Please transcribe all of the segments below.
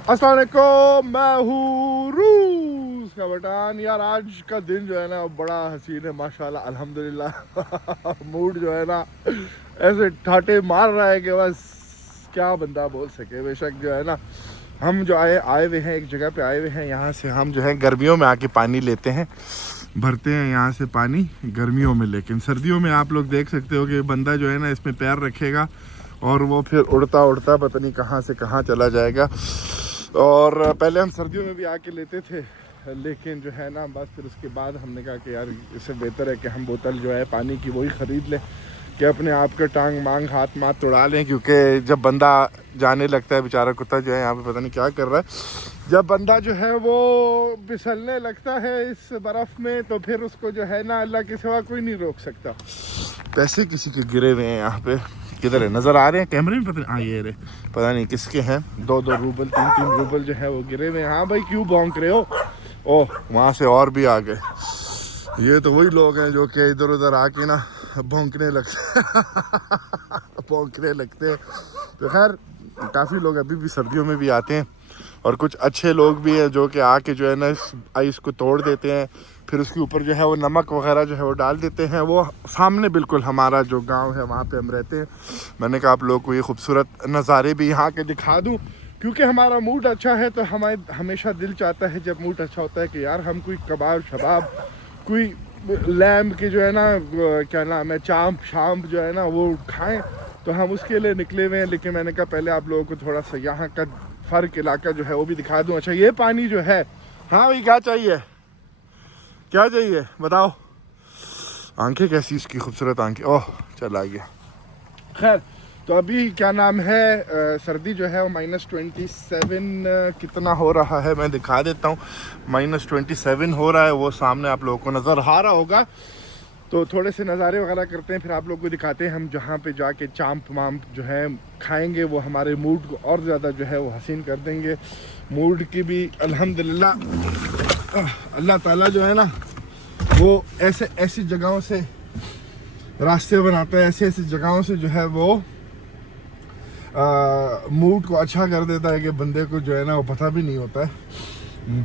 अस्सलाम वालेकुम, मैं हूँ रूस का बटान। यार आज का दिन जो है ना बड़ा हसीन है माशाल्लाह अल्हम्दुलिल्लाह। मूड जो है ना ऐसे ठाटे मार रहा है कि बस क्या बंदा बोल सके। बेशक जो है ना हम जो आए हुए हैं, एक जगह पे आए हुए हैं, यहाँ से हम जो है गर्मियों में आके पानी लेते हैं, भरते हैं यहाँ से पानी गर्मियों में। लेकिन सर्दियों में आप लोग देख सकते हो कि बंदा जो है ना इसमें पैर रखेगा और वो फिर उड़ता उड़ता पता नहीं कहाँ से कहाँ चला जाएगा। और पहले हम सर्दियों में भी आके लेते थे, लेकिन जो है ना बस फिर उसके बाद हमने कहा कि यार इससे बेहतर है कि हम बोतल जो है पानी की वही ख़रीद लें कि अपने आप के टांग मांग हाथ माथ तोड़ा लें। क्योंकि जब बंदा जाने लगता है, बेचारा कुत्ता जो है यहाँ पे पता नहीं क्या कर रहा है, जब बंदा जो है वो फिसलने लगता है इस बर्फ़ में तो फिर उसको जो है ना अल्लाह के सिवा कोई नहीं रोक सकता। पैसे किसी के गिरे हुए हैं यहाँ पे, किधर है नज़र आ रहे हैं कैमरे में, पता नहीं ये रहे, पता नहीं किसके हैं। 2-2 रूबल 3-3 रूबल जो है वो गिरे हुए हैं। हाँ भाई क्यों भौंक रहे हो? ओह वहाँ से और भी आ गए। ये तो वही लोग हैं जो कि इधर उधर आके ना भौंकने लगते भौंकने लगते हैं। तो खैर काफ़ी लोग अभी भी सर्दियों में भी आते हैं और कुछ अच्छे लोग भी हैं जो कि आके जो है ना इस आइस को तोड़ देते हैं, फिर उसके ऊपर जो है वो नमक वगैरह जो है वो डाल देते हैं। वो सामने बिल्कुल हमारा जो गांव है वहाँ पे हम रहते हैं। मैंने कहा आप लोग को ये खूबसूरत नज़ारे भी यहाँ के दिखा दूँ, क्योंकि हमारा मूड अच्छा है तो हमारे हमेशा दिल चाहता है जब मूड अच्छा होता है कि यार हम कोई कबाब शबाब, कोई लैम्ब के जो है ना क्या नाम है चांप शाम्प जो है ना वो खाएँ, तो हम उसके लिए निकले हुए हैं। लेकिन मैंने कहा पहले आप लोगों को थोड़ा सा यहाँ का फ़र्क इलाका जो है वो भी दिखा दूँ। अच्छा ये पानी जो है, हाँ भाई क्या चाहिए, क्या चाहिए बताओ? आंखें कैसी इसकी खूबसूरत आंखें, ओह चला गया। खैर तो अभी क्या नाम है सर्दी जो है वो -27 कितना हो रहा है मैं दिखा देता हूँ। -27 हो रहा है, वो सामने आप लोगों को नज़र आ रहा होगा। तो थोड़े से नज़ारे वगैरह करते हैं, फिर आप लोगों को दिखाते हैं हम जहाँ पे जाके चांप वाम्प जो है खाएंगे, वो हमारे मूड को और ज़्यादा जो है वो हसीन कर देंगे। मूड की भी अल्हम्दुलिल्लाह अल्लाह ताला जो है ना वो ऐसी जगहों से रास्ते बनाता है, ऐसी जगहों से जो है वो मूड को अच्छा कर देता है कि बंदे को जो है ना वो पता भी नहीं होता है।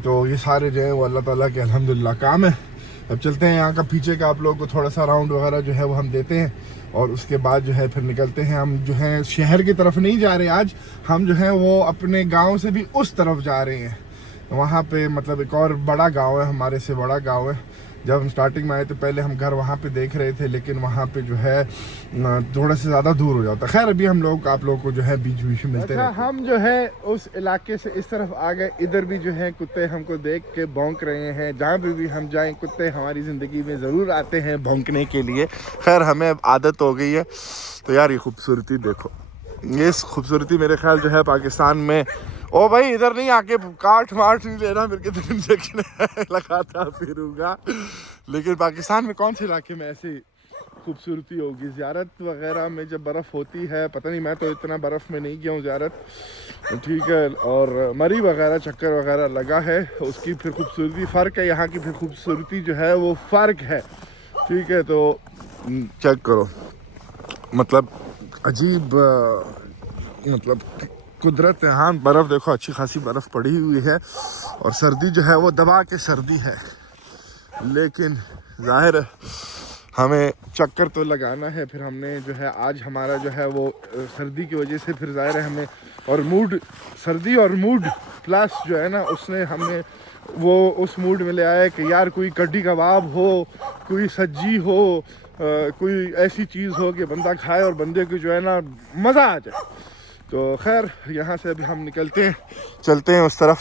तो ये सारे जो है वो अल्लाह ताला के अल्हम्दुलिल्लाह काम है। अब चलते हैं यहाँ का पीछे का आप लोगों को थोड़ा सा राउंड वगैरह जो है वो हम देते हैं और उसके बाद जो है फिर निकलते हैं। हम जो है शहर की तरफ नहीं जा रहे आज, हम जो है वो अपने गांव से भी उस तरफ जा रहे हैं। वहाँ पे मतलब एक और बड़ा गांव है, हमारे से बड़ा गांव है। जब हम स्टार्टिंग में आए तो पहले हम घर वहाँ पे देख रहे थे, लेकिन वहाँ पे जो है थोड़ा से ज़्यादा दूर हो जाता। खैर अभी हम लोग आप लोगों को जो है बीच बीच में मिलते हैं। हम जो है उस इलाके से इस तरफ आ गए, इधर भी जो है कुत्ते हमको देख के भौंक रहे हैं। जहाँ पे भी हम जाएं कुत्ते हमारी ज़िंदगी में ज़रूर आते हैं भौंकने के लिए। खैर हमें अब आदत हो गई है। तो यार ये खूबसूरती देखो, ये खूबसूरती मेरे ख्याल जो है पाकिस्तान में, ओ भाई इधर नहीं आके काट माट नहीं लेना, मेरे कितने इंजेक्शन लगाता फिरूंगा। लेकिन पाकिस्तान में कौन से इलाके में ऐसी खूबसूरती होगी? ज़ियारत वगैरह में जब बर्फ़ होती है, पता नहीं, मैं तो इतना बर्फ़ में नहीं गया हूँ ज़ियारत, ठीक है। और मरी वगैरह चक्कर वगैरह लगा है, उसकी फिर खूबसूरती फ़र्क है, यहाँ की फिर खूबसूरती जो है वो फ़र्क है, ठीक है। तो चेक करो, मतलब अजीब मतलब कुदरत है। हाँ बर्फ़ देखो, अच्छी खासी बर्फ़ पड़ी हुई है और सर्दी जो है वो दबा के सर्दी है। लेकिन जाहिर है हमें चक्कर तो लगाना है। फिर हमने जो है आज हमारा जो है वो सर्दी की वजह से फिर जाहिर है हमें और मूड, सर्दी और मूड प्लस जो है ना उसने हमें वो उस मूड में ले आया कि यार कोई कढ़ी कबाब हो, कोई सब्जी हो, कोई ऐसी चीज़ हो कि बंदा खाए और बंदे को जो है ना मज़ा आ जाए। तो खैर यहाँ से अभी हम निकलते हैं, चलते हैं उस तरफ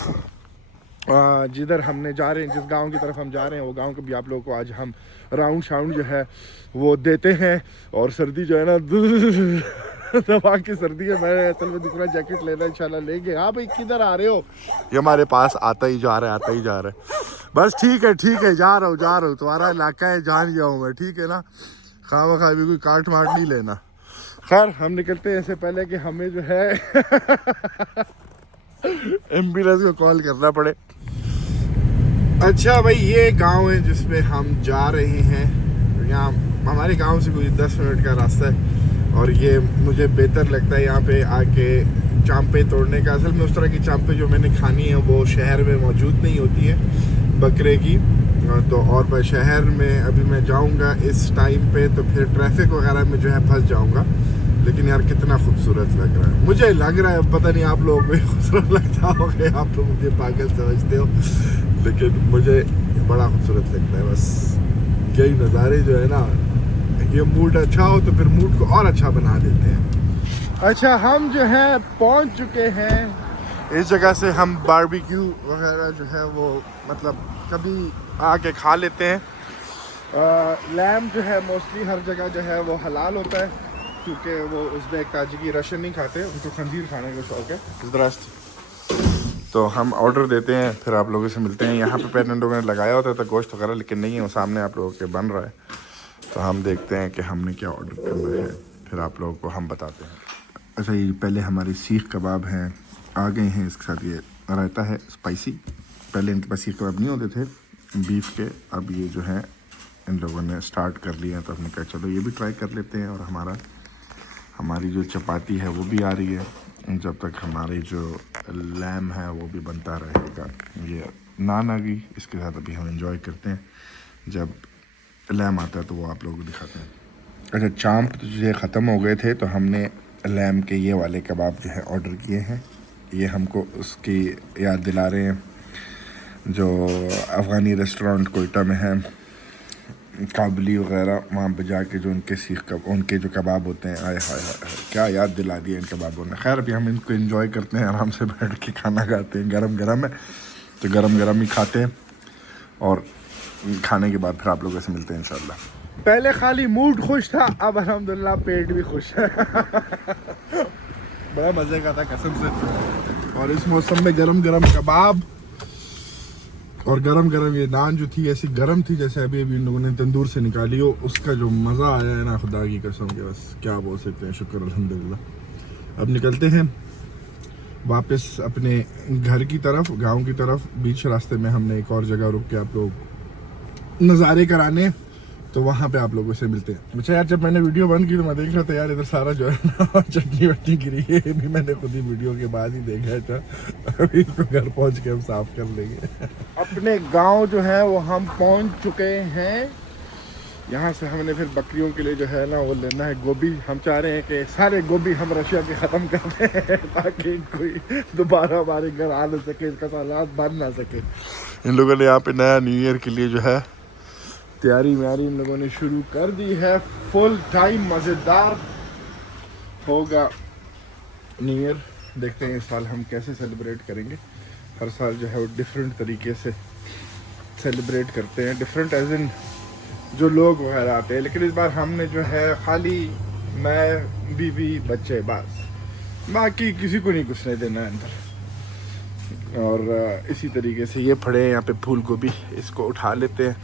जिधर हमने जा रहे हैं, जिस गांव की तरफ हम जा रहे हैं वो गांव को भी आप लोगों को आज हम राउंड शाउंड जो है वो देते हैं। और सर्दी जो है ना दबा की सर्दी है। मैं असल में दूसरा जैकेट लेना इंशाल्लाह लेंगे। हाँ भाई किधर आ रहे हो? ये हमारे पास आता ही जा रहा है, आता ही जा रहा है। बस ठीक है जा रहा हूँ, तुम्हारा इलाका है, जान गया हूँ मैं, ठीक है ना। खामा खा भी कोई काट माट नहीं लेना। खैर हम निकलते हैं, इससे पहले कि हमें जो है एम्बुलेंस को कॉल करना पड़े। अच्छा भाई ये गांव है जिसमें हम जा रहे हैं। यहाँ हमारे गांव से कोई 10 मिनट का रास्ता है और ये मुझे बेहतर लगता है यहाँ पे आके चांपे तोड़ने का। असल में उस तरह की चांपे जो मैंने खानी है वो शहर में मौजूद नहीं होती है बकरे की। तो और मैं शहर में अभी मैं जाऊंगा इस टाइम पे तो फिर ट्रैफिक वगैरह में जो है फंस जाऊंगा। लेकिन यार कितना खूबसूरत लग रहा है, मुझे लग रहा है, पता नहीं आप लोगों को खूबसूरत लगता होगा, आप लोग मुझे पागल समझते हो, लेकिन मुझे बड़ा खूबसूरत लगता है। बस यही नज़ारे जो है ना, ये मूड अच्छा हो तो फिर मूड को और अच्छा बना देते हैं। अच्छा, हम जो है पहुंच चुके हैं इस जगह से। हम बारबेक्यू वगैरह जो है वो मतलब कभी आके खा लेते हैं। लैम जो है मोस्टली हर जगह जो है वो हलाल होता है, क्योंकि वो उज़्बेक ताजिकी रशियन नहीं खाते, उनको खंजीर खाने का शौक है। ज़बरदस्त। तो हम ऑर्डर देते हैं, फिर आप लोगों से मिलते हैं। यहाँ पे पहले उन लोगों ने लगाया होता था गोश्त वगैरह, लेकिन नहीं है, वो सामने आप लोगों के बन रहा है। तो हम देखते हैं कि हमने क्या ऑर्डर करना है, फिर आप लोगों को हम बताते हैं। अच्छा, ये पहले हमारे सीख कबाब हैं, आ गए हैं। इसके साथ ये रायता है स्पाइसी। पहले इनके पास सीख कबाब नहीं होते थे बीफ के, अब ये जो है इन लोगों ने स्टार्ट कर लिया है, तो हमने कहा चलो ये भी ट्राई कर लेते हैं। और हमारी जो चपाती है वो भी आ रही है, जब तक हमारी जो लैम है वो भी बनता रहेगा। ये नान आ गई, इसके साथ अभी हम एंजॉय करते हैं। जब लैम आता है तो वो आप लोगों को दिखाते हैं। अच्छा, चांप तो जो ख़त्म हो गए थे, तो हमने लैम के ये वाले कबाब जो है ऑर्डर किए हैं। ये हमको उसकी याद दिला रहे हैं जो अफ़गानी रेस्टोरेंट कोयटा में है, काबली वगैरह, वहाँ पे जाके जो उनके जो कबाब होते हैं, आए हाय हाय, क्या याद दिला दिया इन कबाबों ने। खैर, अभी हम इनको एंजॉय करते हैं, आराम से बैठ के खाना खाते हैं। गरम गरम है तो गरम गरम ही खाते हैं, और खाने के बाद फिर आप लोगों से मिलते हैं इंशाल्लाह। पहले खाली मूड खुश था, अब अल्हम्दुलिल्लाह पेट भी खुश है। बड़ा मज़े का था कसम से। और इस मौसम में गरम गरम कबाब और गरम गरम ये नान जो थी, ऐसी गरम थी जैसे अभी अभी इन लोगों ने तंदूर से निकाली हो। उसका जो मज़ा आया है ना, खुदा की कसम के बस क्या बोल सकते हैं, शुक्र अल्हम्दुलिल्लाह। अब निकलते हैं वापस अपने घर की तरफ, गांव की तरफ। बीच रास्ते में हमने एक और जगह रुक के आप लोग नज़ारे कराने, तो वहाँ पे आप लोगों से मिलते हैं। अच्छा यार, जब मैंने वीडियो बंद की तो मैं देख रहा था यार इधर सारा जो है ना चटनी वटनी गिरी है। ये भी मैंने खुद ही वीडियो के बाद ही देखा है। था अभी इसको घर पहुँच के हम साफ कर लेंगे। अपने गांव जो है वो हम पहुँच चुके हैं। यहाँ से हमने फिर बकरियों के लिए जो है ना वो लेना है गोभी। हम चाह रहे हैं कि सारे गोभी हम रशिया के ख़त्म कर दें, ताकि कोई दोबारा हमारे घर आ ना सके, इसका सालात बन ना सके। इन लोगों ने यहाँ पे नया न्यू ईयर के लिए जो है तैयारी म्यारी इन लोगों ने शुरू कर दी है। फुल टाइम मज़ेदार होगा न्यू ईयर। देखते हैं इस साल हम कैसे सेलिब्रेट करेंगे। हर साल जो है वो डिफरेंट तरीके से सेलिब्रेट करते हैं, डिफरेंट एज इन जो लोग वगैरह आते हैं। लेकिन इस बार हमने जो है खाली मैं, बीवी, बच्चे, बस, बाकी किसी को नहीं घुसने देना है अंदर। और इसी तरीके से ये पड़े हैं यहाँ पे फूल गोभी, इसको उठा लेते हैं।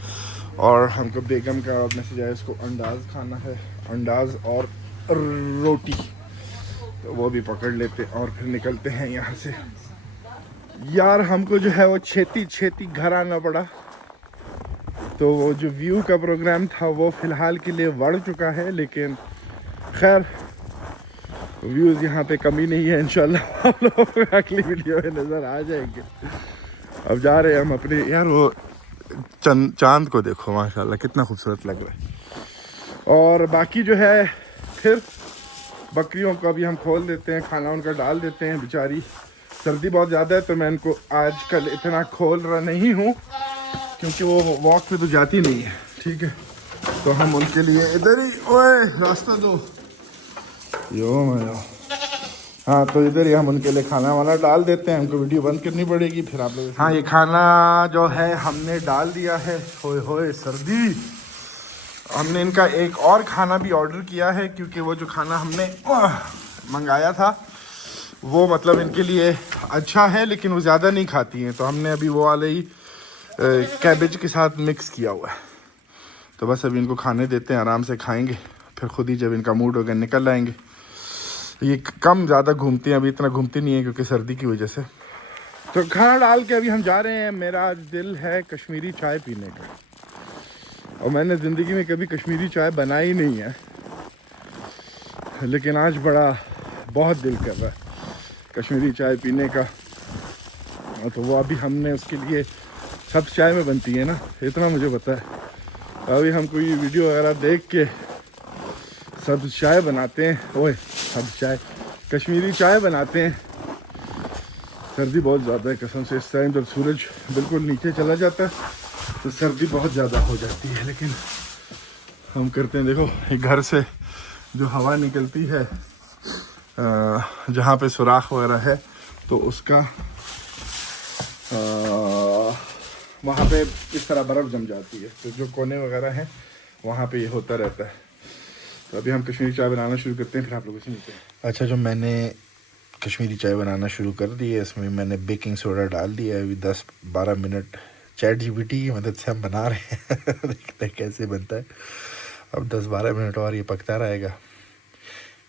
और हमको बेगम का मैसेज आया, इसको अंडाज खाना है, अंडाज और रोटी, तो वो भी पकड़ लेते और फिर निकलते हैं यहाँ से। यार हमको जो है वो छेती घर आना पड़ा, तो वो जो व्यू का प्रोग्राम था वो फ़िलहाल के लिए बढ़ चुका है, लेकिन खैर व्यूज़ यहाँ पे कमी नहीं है। इंशाल्लाह आप लोगों को अगली वीडियो में नज़र आ जाएंगे। अब जा रहे हैं हम अपने, यार वो चांद को देखो माशाल्लाह कितना खूबसूरत लग रहा है। और बाकी जो है फिर बकरियों को अभी हम खोल देते हैं, खाना उनका डाल देते हैं। बेचारी सर्दी बहुत ज़्यादा है, तो मैं इनको आजकल इतना खोल रहा नहीं हूँ, क्योंकि वो वॉक पे तो जाती नहीं है, ठीक है। तो हम उनके लिए इधर ही, ओए रास्ता दो यो मैं, हाँ, तो इधर ही हम उनके लिए खाना वाना डाल देते हैं। हमको वीडियो बंद करनी पड़ेगी फिर आप लोग। हाँ, ये खाना जो है हमने डाल दिया है। होए होए सर्दी। हमने इनका एक और खाना भी ऑर्डर किया है, क्योंकि वो जो खाना हमने मंगाया था वो मतलब इनके लिए अच्छा है, लेकिन वो ज़्यादा नहीं खाती हैं, तो हमने अभी वो वाले ही कैबेज के साथ मिक्स किया हुआ है। तो बस अभी इनको खाने देते हैं, आराम से खाएंगे, फिर खुद ही जब इनका मूड होगा निकल आएंगे। ये कम ज़्यादा घूमती हैं, अभी इतना घूमती नहीं है क्योंकि सर्दी की वजह से। तो खाना डाल के अभी हम जा रहे हैं। मेरा आज दिल है कश्मीरी चाय पीने का, और मैंने ज़िंदगी में कभी कश्मीरी चाय बनाई नहीं है, लेकिन आज बहुत दिल कर रहा है। कश्मीरी चाय पीने का। तो वो अभी हमने उसके लिए सब चाय में बनती है ना, इतना मुझे पता है। अभी हम कोई वीडियो वगैरह देख के सब चाय बनाते हैं। ओए सब चाय, कश्मीरी चाय बनाते हैं। सर्दी बहुत ज़्यादा है कसम से। इस टाइम जब सूरज बिल्कुल नीचे चला जाता है तो सर्दी बहुत ज़्यादा हो जाती है। लेकिन हम करते हैं, देखो एक घर से जो हवा निकलती है जहाँ पे सुराख वगैरह है तो उसका वहाँ पे इस तरह बर्फ़ जम जाती है, तो जो कोने वगैरह हैं वहाँ पे ये होता रहता है। तो अभी हम कश्मीरी चाय बनाना शुरू करते हैं, फिर आप लोगों से मिलते हैं। अच्छा, जो मैंने कश्मीरी चाय बनाना शुरू कर दी है, इसमें मैंने बेकिंग सोडा डाल दिया है। अभी 10-12 मिनट चैट जीपीटी की मदद से हम बना रहे हैं देखते हैं कैसे बनता है। अब 10-12 मिनट और ये पकता रहेगा,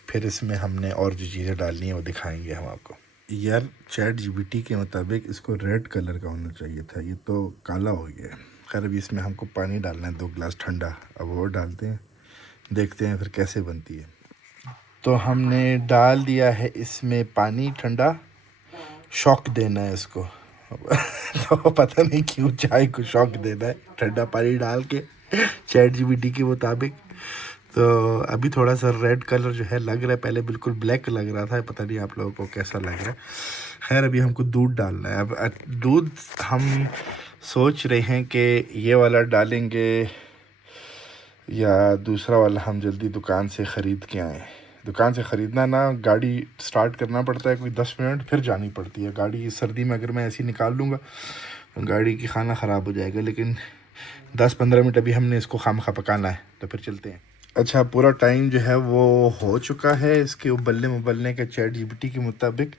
फिर इसमें हमने और जो चीज़ें डालनी है वो दिखाएंगे हम आपको। यार चैट जीपीटी के मुताबिक इसको रेड कलर का होना चाहिए था, ये तो काला हो गया है। खैर अभी इसमें हमको पानी डालना है 2 गिलास ठंडा, अब वो डालते हैं, देखते हैं फिर कैसे बनती है। तो हमने डाल दिया है इसमें पानी ठंडा, शॉक देना है इसको तो पता नहीं क्यों चाय को शॉक देना है ठंडा पानी डाल के चैट जीपीटी के मुताबिक। तो अभी थोड़ा सा रेड कलर जो है लग रहा है, पहले बिल्कुल ब्लैक लग रहा था, पता नहीं आप लोगों को कैसा लग रहा है। खैर अभी हमको दूध डालना है। अब दूध हम सोच रहे हैं कि ये वाला डालेंगे या दूसरा वाला हम जल्दी दुकान से ख़रीद के आएँ। दुकान से ख़रीदना ना, गाड़ी स्टार्ट करना पड़ता है कोई 10 मिनट, फिर जानी पड़ती है गाड़ी। सर्दी में अगर मैं ऐसे ही निकाल लूँगा तो गाड़ी की खाना ख़राब हो जाएगा। लेकिन 10-15 मिनट अभी हमने इसको खामखा पकाना है, तो फिर चलते हैं। अच्छा, पूरा टाइम जो है वो हो चुका है इसके उबलने का चैट जीपीटी के मुताबिक।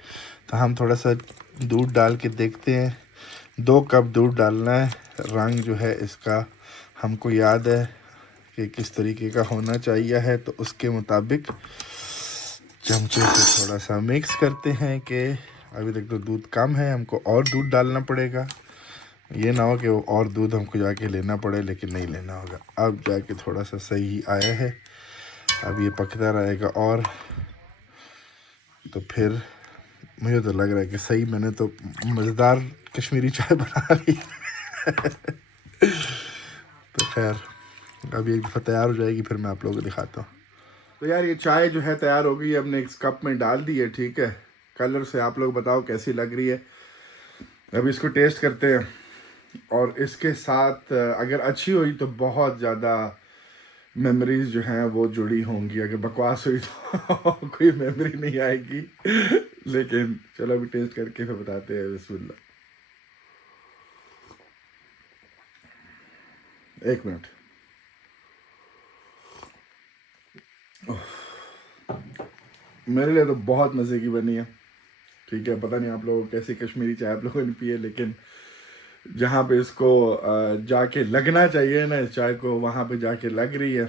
तो हम थोड़ा सा दूध डाल के देखते हैं। 2 कप दूध डालना है। रंग जो है इसका हमको याद है कि किस तरीके का होना चाहिए है, तो उसके मुताबिक चमचे से थोड़ा सा मिक्स करते हैं कि अभी तक तो दूध कम है, हमको और दूध डालना पड़ेगा। ये ना हो कि और दूध हमको जाके लेना पड़े, लेकिन नहीं लेना होगा। अब जाके थोड़ा सा सही आया है, अब ये पकता रहेगा और तो फिर मुझे तो लग रहा है कि सही, मैंने तो मज़ेदार कश्मीरी चाय बना ली तो खैर अभी एक दफ़ा तैयार हो जाएगी फिर मैं आप लोगों को दिखाता हूँ। तो यार ये चाय जो है तैयार हो गई, हमने एक कप में डाल दी है, ठीक है। कलर से आप लोग बताओ कैसी लग रही है। अभी इसको टेस्ट करते हैं और इसके साथ अगर अच्छी हुई तो बहुत ज़्यादा मेमोरीज जो हैं वो जुड़ी होंगी, अगर बकवास हुई तो कोई मेमोरी नहीं आएगी। लेकिन चलो अभी टेस्ट करके फिर बताते हैं। बिस्मिल्लाह। 1 मिनट। मेरे लिए तो बहुत मज़े की बनी है, ठीक है। पता नहीं आप लोगों को कैसी कश्मीरी चाय आप लोगों ने पी है, लेकिन जहाँ पे इसको जाके लगना चाहिए ना इस चाय को, वहाँ पे जाके लग रही है।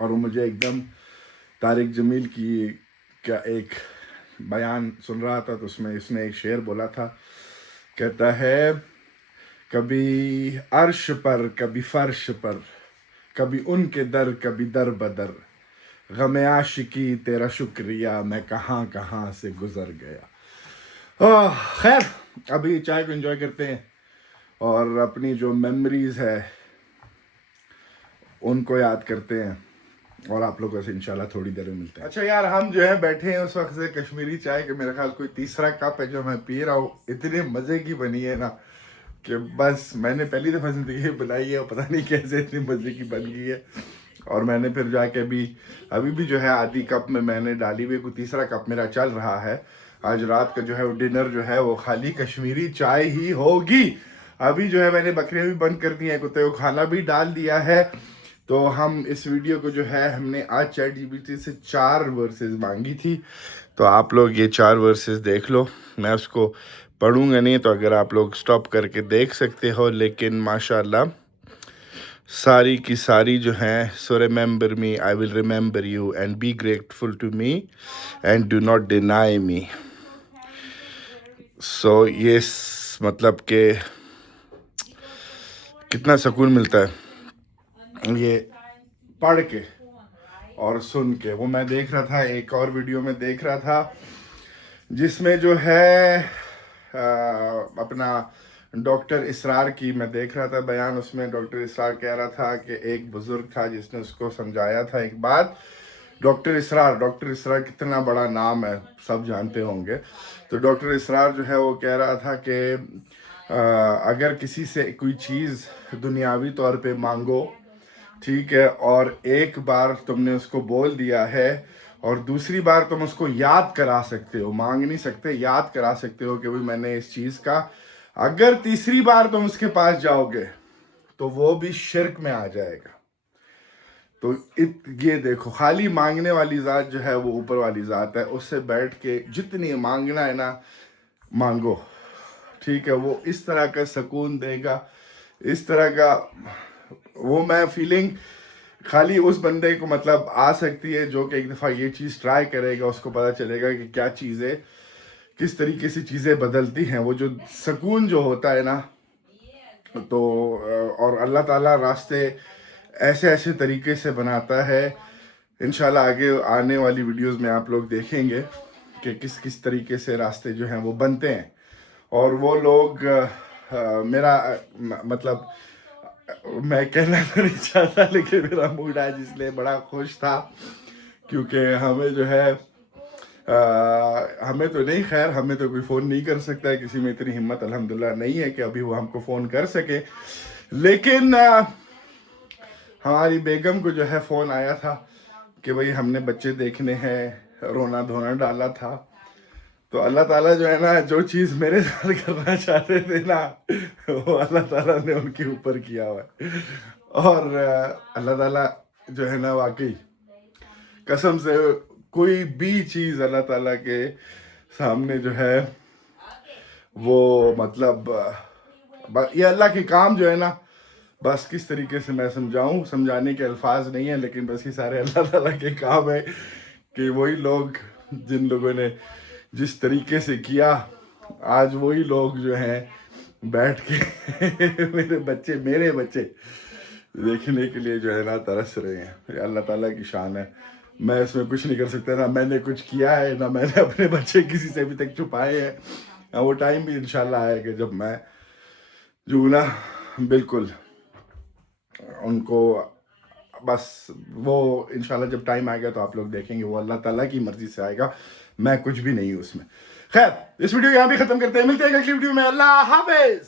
और वो मुझे एकदम तारिक जमील की क्या एक बयान सुन रहा था, तो उसमें इसने एक शेर बोला था, कहता है कभी अर्श पर कभी फर्श पर, कभी उनके दर कभी दर बदर, गम आशिकी तेरा शुक्रिया मैं कहाँ कहाँ से गुजर गया। खैर अभी चाय को एंजॉय करते हैं और अपनी जो मेमोरीज है उनको याद करते हैं और आप लोगों से इंशाल्लाह थोड़ी देर में मिलते हैं। अच्छा यार, हम जो है बैठे हैं उस वक्त से कश्मीरी चाय के मेरे ख्याल कोई तीसरा कप है जो मैं पी रहा हूँ। इतने मज़े की बनी है ना कि बस मैंने पहली दफ़ा ज़िंदगी बनाई है और पता नहीं कैसे इतनी मज़े की बन गई है। और मैंने फिर जाके अभी भी जो है आधी कप में मैंने डाली हुई, कोई तीसरा कप मेरा चल रहा है। आज रात का जो है वो डिनर जो है वो खाली कश्मीरी चाय ही होगी। अभी जो है मैंने बकरियाँ भी बंद कर दी हैं, कुत्ते को खाना भी डाल दिया है। तो हम इस वीडियो को जो है हमने आज चैट जीपीटी से 4 वर्सेस मांगी थी, तो आप लोग ये 4 वर्सेस देख लो। मैं उसको पढ़ूंगा नहीं, तो अगर आप लोग स्टॉप करके देख सकते हो। लेकिन माशाल्लाह सारी की सारी जो हैं, so remember me I will remember you and be grateful to me and do not deny me. So ये मतलब कि कितना सुकून मिलता है ये पढ़ के और सुन के। वो मैं देख रहा था, एक और वीडियो में देख रहा था जिसमें जो है अपना डॉक्टर इसरार की मैं देख रहा था बयान, उसमें डॉक्टर इसरार कह रहा था कि एक बुजुर्ग था जिसने उसको समझाया था एक बात। डॉक्टर इसरार कितना बड़ा नाम है, सब जानते होंगे। तो डॉक्टर इसरार जो है वो कह रहा था कि अगर किसी से कोई चीज़ दुनियावी तौर पे मांगो, ठीक है, और एक बार तुमने उसको बोल दिया है और दूसरी बार तुम उसको याद करा सकते हो, मांग नहीं सकते, याद करा सकते हो कि भाई मैंने इस चीज़ का, अगर तीसरी बार तुम उसके पास जाओगे तो वो भी शिर्क में आ जाएगा। तो ये देखो, खाली मांगने वाली ज़ात जो है वो ऊपर वाली ज़ात है, उससे बैठ के जितनी मांगना है ना मांगो, ठीक है। वो इस तरह का सुकून देगा, इस तरह का, वो मैं फीलिंग खाली उस बंदे को मतलब आ सकती है जो कि एक दफ़ा ये चीज़ ट्राई करेगा, उसको पता चलेगा कि क्या चीज़ें, किस तरीके से चीज़ें बदलती हैं। वो जो सुकून जो होता है ना, तो और अल्लाह ताला रास्ते ऐसे ऐसे तरीके से बनाता है। इंशाल्लाह आगे आने वाली वीडियोस में आप लोग देखेंगे कि किस किस तरीके से रास्ते जो हैं वो बनते हैं। और वो लोग मेरा मतलब मैं कहना तो नहीं चाहता, लेकिन मेरा मूड आज इसलिए बड़ा खुश था क्योंकि हमें जो है हमें तो नहीं, खैर हमें तो कोई फ़ोन नहीं कर सकता है, किसी में इतनी हिम्मत अल्हम्दुलिल्लाह नहीं है कि अभी वो हमको फ़ोन कर सके। लेकिन हमारी बेगम को जो है फ़ोन आया था कि भाई हमने बच्चे देखने हैं, रोना धोना डाला था। तो अल्लाह ताला जो है ना, जो चीज़ मेरे साथ करना चाहते थे ना, वो अल्लाह ताला ने उनके ऊपर किया हुआ है। और अल्लाह ताला जो है ना, वाकई कसम से कोई भी चीज़ अल्लाह ताला के सामने जो है वो मतलब ये अल्लाह के काम जो है ना, बस किस तरीके से मैं समझाऊं, समझाने के अल्फाज नहीं है, लेकिन बस ये सारे अल्लाह ताला के काम है कि वही लोग जिन लोगों ने जिस तरीके से किया, आज वही लोग जो हैं बैठ के मेरे बच्चे देखने के लिए जो है ना तरस रहे हैं। ये अल्लाह ताला की शान है, मैं इसमें कुछ नहीं कर सकता, ना मैंने कुछ किया है, ना मैंने अपने बच्चे किसी से अभी तक छुपाए हैं। वो टाइम भी इंशाल्लाह आएगा जब मैं जो ना बिल्कुल उनको, बस वो इंशाल्लाह जब टाइम आएगा तो आप लोग देखेंगे, वो अल्लाह ताला की मर्जी से आएगा, मैं कुछ भी नहीं हूँ उसमें। खैर, इस वीडियो यहाँ भी खत्म करते हैं, मिलते हैं अगली वीडियो में। अल्लाह हाफिज।